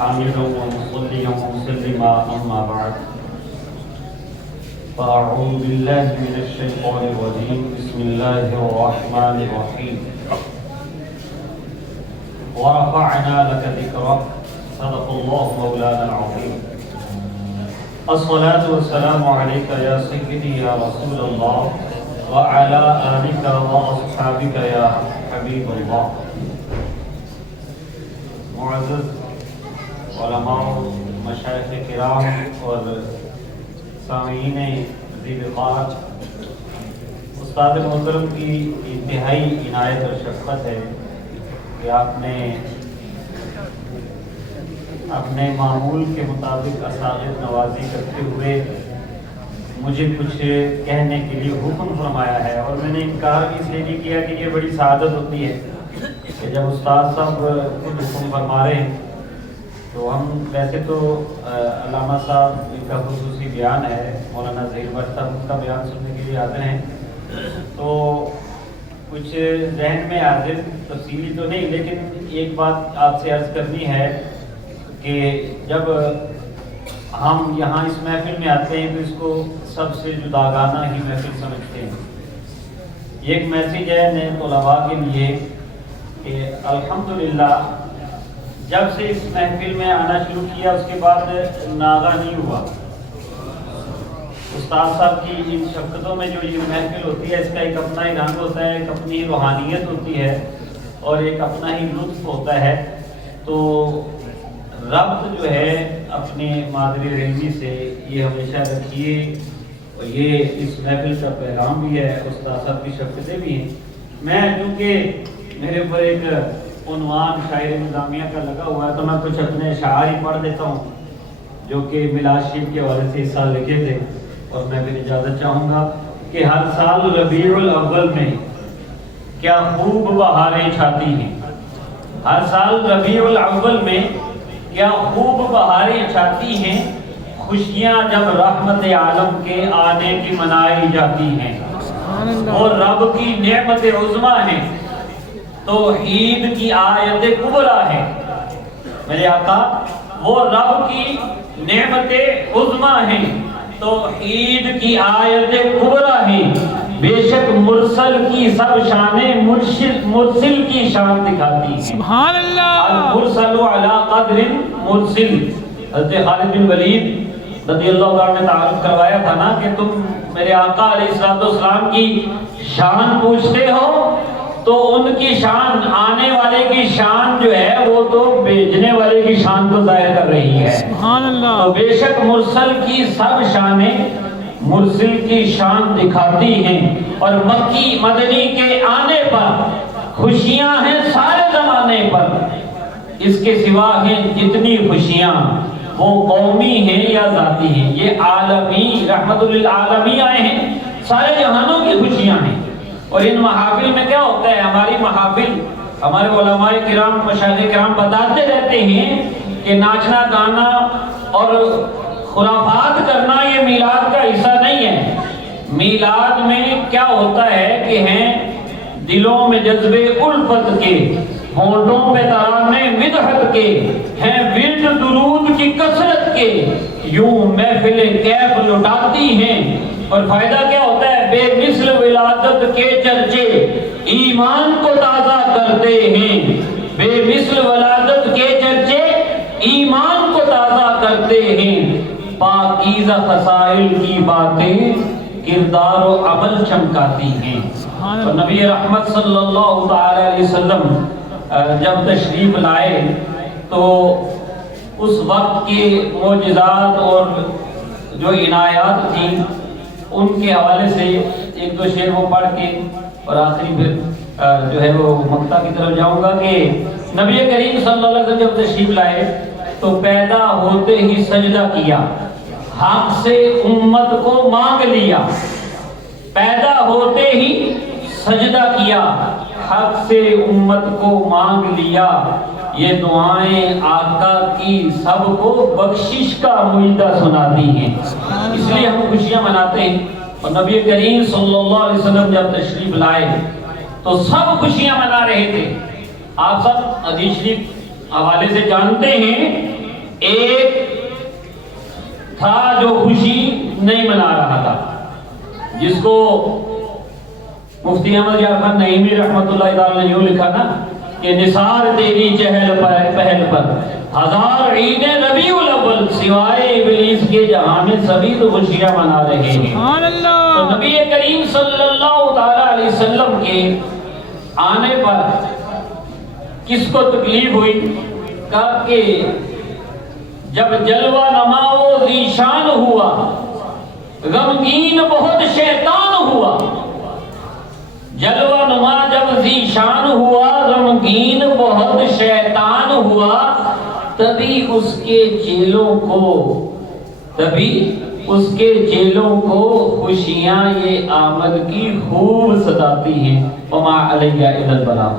حامدا ومصليا ومسلما أما بعد فأعوذ بالله من الشيطان الرجيم بسم الله الرحمن الرحيم ورفعنا لك ذكرك صدق الله مولانا العظيم الصلاة والسلام عليك يا سيدي يا رسول الله وعلى آلك وأصحابك يا حبيب الله. معزز علماء مشائخ کرام اور سامعین عزیز خاک، استاد محترم کی انتہائی عنایت اور شفقت ہے کہ آپ نے اپنے معمول کے مطابق اساتذہ نوازی کرتے ہوئے مجھے کچھ کہنے کے لیے حکم فرمایا ہے، اور میں نے انکار بھی اس لیے نہیں کیا کہ یہ بڑی سعادت ہوتی ہے کہ جب استاد صاحب خود حکم فرما رہے ہیں. تو ہم ویسے تو علامہ صاحب کا خصوصی بیان ہے، مولانا ظہیر بٹ صاحب کا بیان سننے کے لیے آتے ہیں، تو کچھ ذہن میں حاضر تفصیلی تو نہیں، لیکن ایک بات آپ سے عرض کرنی ہے کہ جب ہم یہاں اس محفل میں آتے ہیں تو اس کو سب سے جداگانہ ہی محفل سمجھتے ہیں. یہ ایک میسیج ہے نئے طلباء کے لیے کہ الحمدللہ جب سے اس محفل میں آنا شروع کیا اس کے بعد ناغہ نہیں ہوا. استاد صاحب کی ان شفقتوں میں جو یہ محفل ہوتی ہے اس کا ایک اپنا ہی رنگ ہوتا ہے، ایک اپنی روحانیت ہوتی ہے اور ایک اپنا ہی لطف ہوتا ہے. تو ربط جو ہے اپنے مادری رحمی سے یہ ہمیشہ رکھیے، اور یہ اس محفل کا پیغام بھی ہے، استاد صاحب کی شفقتیں بھی ہیں. میں چونکہ میرے اوپر ایک عنوان شاعر نظامیہ کا لگا ہوا ہے تو میں کچھ اپنے اشعار ہی پڑھ دیتا ہوں جو کہ میلاد شریف کے حوالے سے اس سال لکھے تھے. اور میں پھر اجازت چاہوں گا کہ ہر سال ربیع الاول میں کیا خوب بہاریں چھاتی ہیں، ہر سال ربیع الاول میں کیا خوب بہاریں چھاتی ہیں، خوشیاں جب رحمت عالم کے آنے کی منائی جاتی ہیں. اور رب کی نعمت عظمیٰ ہیں تو عید کی آیت کبریٰ ہے. میرے آقا وہ رب کی نعمت عظمیٰ ہیں تو عید کی آیت کبریٰ ہے. بے شک مرسل کی سب شانیں مرسل کی شان دکھاتی ہیں. سبحان اللہ. المرسل علی قدر مرسل. حضرت خالد بن ولید رضی اللہ عنہ نے تعارف کروایا تھا نا کہ تم میرے آقا علیہ السلام کی شان پوچھتے ہو تو ان کی شان، آنے والے کی شان جو ہے وہ تو بھیجنے والے کی شان کو ظاہر کر رہی ہے. سبحان اللہ. تو بے شک مرسل کی سب شانیں مرسل کی شان دکھاتی ہیں، اور مکی مدنی کے آنے پر خوشیاں ہیں سارے زمانے پر. اس کے سوا ہیں جتنی خوشیاں وہ قومی ہیں یا ذاتی ہیں. یہ عالمی رحمت للعالمین آئے ہیں، سارے جہانوں کی خوشیاں ہیں. اور ان محافل میں کیا ہوتا ہے، ہماری محافل ہمارے علماء کرام مشائخ کرام بتاتے رہتے ہیں کہ ناچنا گانا اور خرافات کرنا یہ میلاد کا حصہ نہیں ہے. میلاد میں کیا ہوتا ہے کہ ہیں دلوں میں جذبے الفت کے، ہونٹوں پہ ترانے مدحت کے، ہیں ورد درود کی کثرت کے، یوں محفل کیف لٹاتی ہیں. اور فائدہ کیا ہوتا ہے، بے مثل ولادت کے چرچے ایمان کو تازہ کرتے ہیں. بے مثل ولادت کے چرچے ایمان کو تازہ کرتے ہیں. پاکیزہ خصائل کی باتیں کردار و عمل چمکاتی ہیں. اور نبی رحمت صلی اللہ تعالی علیہ وسلم جب تشریف لائے تو اس وقت کے معجزات اور جو عنایات تھیں ان کے حوالے سے ایک دو شعر وہ پڑھ کے اور آخری پھر جو ہے وہ مقطع کی طرف جاؤں گا کہ نبی کریم صلی اللہ علیہ وسلم جب تشریف لائے تو پیدا ہوتے ہی سجدہ کیا، حق سے امت کو مانگ لیا. پیدا ہوتے ہی سجدہ کیا، حق سے امت کو مانگ لیا. یہ دعائیں آقا کی سب کو بخشش کا معاہدہ سناتی ہیں، اس لیے ہم خوشیاں مناتے ہیں۔ اور نبی کریم صلی اللہ علیہ وسلم جب تشریف لائے تو سب خوشیاں منا رہے تھے۔ آپ سب حدیث شریف حوالے سے جانتے ہیں، ایک تھا جو خوشی نہیں منا رہا تھا، جس کو مفتی احمد جعفر نعیمی رحمۃ اللہ تعالی نے یوں لکھا نا کہ نثار تیری چہل پہل پر ہزار عید ربیع الاول، سوائے ابلیس کے جہاں میں سبھی تو خوشیاں منا رہے ہیں۔ سبحان اللہ۔ تو نبی کریم صلی اللہ تعالی علیہ وسلم کے آنے پر کس کو تکلیف ہوئی؟ کہا کہ جب جلوہ نما و ذیشان ہوا، غمگین بہت شیطان ہوا۔ جلوہ نما جب ذیشان ہوا، غمگین بہت شیطان ہوا، تبھی اس کے چیلوں کو خوشیاں یہ آمد کی خوب ستاتی ہیں۔ وما علیہ الا البلاغ۔